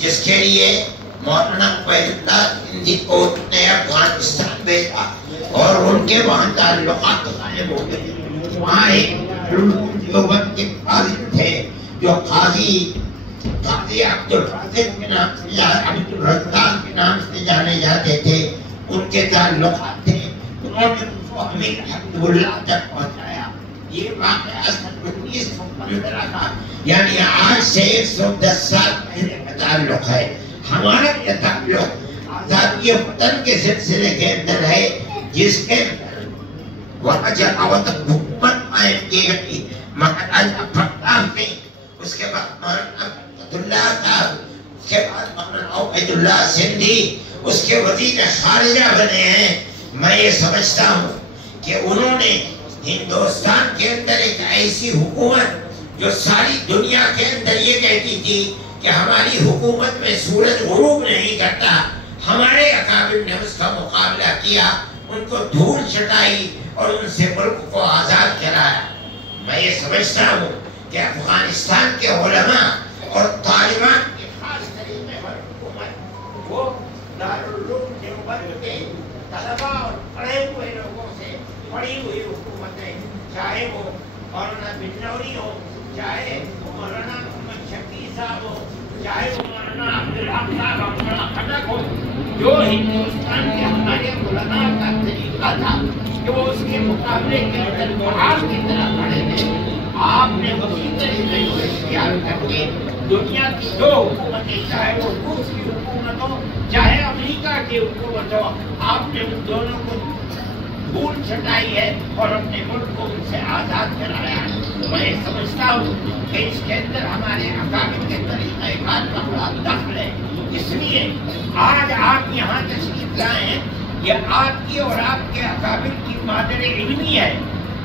جس کے لیے مولانا فیض اللہ ہندی کو نے افغانستان بھیجا اور ان کے وہاں تعلقات قائم ہو گئے. وہاں ایک دیوبند کے قاضی تھے جو قاضی عبدالرزاق کے نام سے عبدالرزاق کے نام سے جانے جاتے تھے. ان کے تعلقات تھے. انہوں نے ان کو امیر حبیب تک پہنچایا. یہ واقعہ 1915 کا یعنی آج سے 110 سال پہلے کا تعلق ہے. ہمارا یہ تعلق آزادی وطن کے سلسلے کے اندر ہے جس کے وہاں جماعت حکومت قائم کی گئی مولانا فتح نے. اس کے بعد مولانا عبداللہ صاحب, اس کے بعد مولانا عبید اللہ سندھی اس کے وزیر خارجہ بنے ہیں. میں یہ سمجھتا ہوں کہ انہوں نے ہندوستان کے اندر ایک ایسی حکومت جو ساری دنیا کے اندر یہ کہتی تھی کہ ہماری حکومت میں سورج غروب نہیں کرتا, ہمارے اکابر نے اس کا مقابلہ کیا, ان کو دھول چٹائی اور ان سے ملک کو آزاد کرایا. میں یہ سمجھتا ہوں کہ افغانستان کے علماء اور طالبان کے خاص طریقے پر حکومت وہ دارالعلوم دیوبند کے طلباء اور پڑھے ہوئے لوگوں سے پڑھی ہوئی حکومتیں, چاہے وہ مولانا بنوری ہو, چاہے وہ مولانا محمد شفیع صاحب ہو, چاہے وہ مولانا عبدالحق صاحب اور مولانا خٹک ہو, جو ہندوستان کے ہمارے علماء کا طریقہ تھا کہ وہ اس کے مقابلے کے اندر محاذ کی طرح پڑھے تھے. آپ نے اسی طریقے کو اختیار کر کے دنیا کی دو حکومتیں, چاہے وہ روس کی حکومت ہو چاہے امریکہ کی حکومت ہو, آپ نے ان دونوں کو دھول چٹائی ہے اور اپنے ملک کو ان سے آزاد کرایا. میں سمجھتا ہوں کہ اس کے اندر ہمارے اکابر کے طریقہ کار کا بڑا دخل ہے. اس لیے آج آپ یہاں تشریف لائے ہیں, یہ آپ کی اور آپ کے اکابر کی مادر علمی ہے.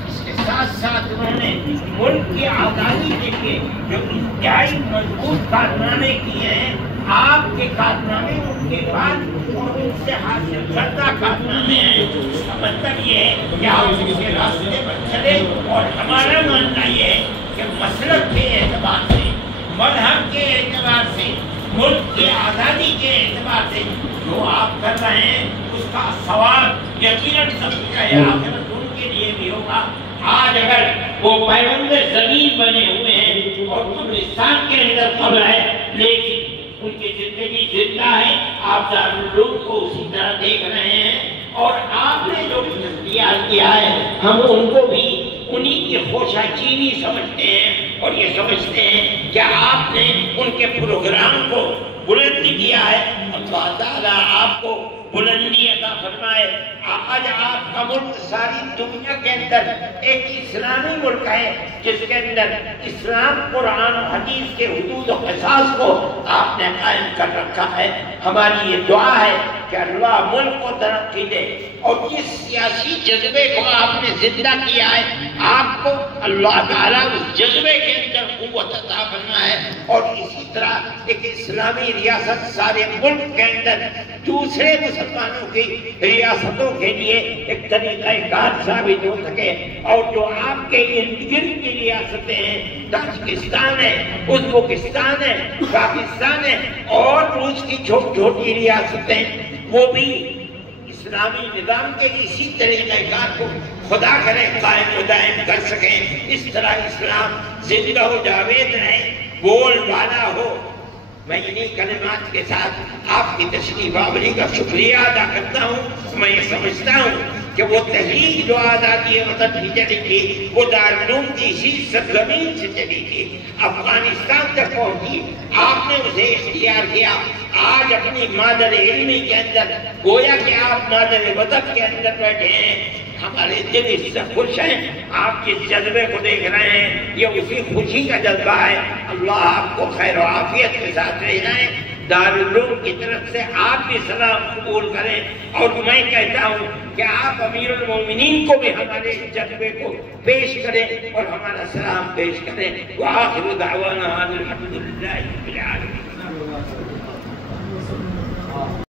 اس کے ساتھ ساتھ انہوں نے ملک کی آزادی کے لیے جو انتہائی مضبوط کارنامے کیے ہیں, آپ کے کارنامے ان کے بعد اور ان سے حاصل کردہ کارنامے ہیں. اس کا مطلب یہ ہے کہ آپ ان کے راستے پر چلے, اور ہمارا ماننا یہ ہے کہ مسلک کے اعتبار سے, مذہب کے اعتبار سے, ملک کی آزادی کے اعتبار سے جو آپ کر رہے ہیں اس کا ثواب یقیناً سب کا آخرت ان کے لیے بھی ہوگا. آج اگر وہ پیوند زمین بنے ہوئے ہیں اور قبرستان کے اندر قبر ہے لیکن ان کی زندگی زندہ ہے, آپ دارالعلوم کو اسی طرح دیکھ رہے ہیں, اور آپ نے جو بھی اختیار کیا ہے ہم ان کو بھی انہی کی خوشاچینی سمجھتے ہیں اور یہ سمجھتے ہیں کہ آپ نے ان کے پروگرام کو بلند کیا ہے. اللہ تعالیٰ آپ کو بلندی عطا فرمائے. آج آپ کا ملک ساری دنیا کے اندر ایک اسلامی ملک ہے جس کے اندر اسلام, قرآن و حدیث کے حدود و قصاص کو آپ نے قائم کر رکھا ہے. ہماری یہ دعا ہے کہ اللہ ملک کو ترقی دے, اور جس سیاسی جذبے کو آپ نے زندہ کیا ہے آپ کو اللہ تعالیٰ اس جذبے کے اندر قوت عطا فرمائے, اور اسی طرح ایک اسلامی ریاست سارے ملک کے اندر دوسرے مسلمانوں کی ریاستوں کے لیے ایک طریقہ کار ثابت ہو سکے. اور جو آپ کے ارد گرد کی ریاستیں ہیں, تاجکستان ہے, ازبکستان ہے, پاکستان ہے, اور روس کی چھوٹی چھوٹی ریاستیں, وہ بھی اسلامی نظام کے اسی طریقہ کار کو خدا کرے قائم و دائم کر سکیں. اس طرح اسلام زندہ و جاوید رہے, بول بالا ہو. میں انہی کلمات کے ساتھ آپ کی تشریف آوری کا شکریہ ادا کرتا ہوں. میں یہ سمجھتا ہوں کہ وہ تحریک جو آزادی وطن کی چلی تھی وہ دارالعلوم کی اسی سرزمین سے چلی تھی, افغانستان تک پہنچی, آپ نے اسے اختیار کیا. آج اپنی مادر علمی کے اندر گویا کہ آپ مادر وطن کے اندر بیٹھے ہیں. ہمارے دل اس سے خوش ہیں, آپ جس جذبے کو دیکھ رہے ہیں یہ اسی خوشی کا جذبہ ہے. اللہ آپ کو خیر و عافیت کے ساتھ رہ جائیں. دارالعلوم کی طرف سے آپ بھی سلام قبول کریں, اور میں کہتا ہوں کہ آپ امیر المومنین کو بھی ہمارے جذبے کو پیش کریں اور ہمارا سلام پیش کریں. وآخر دعوانا الحمدللہ رب العالمین.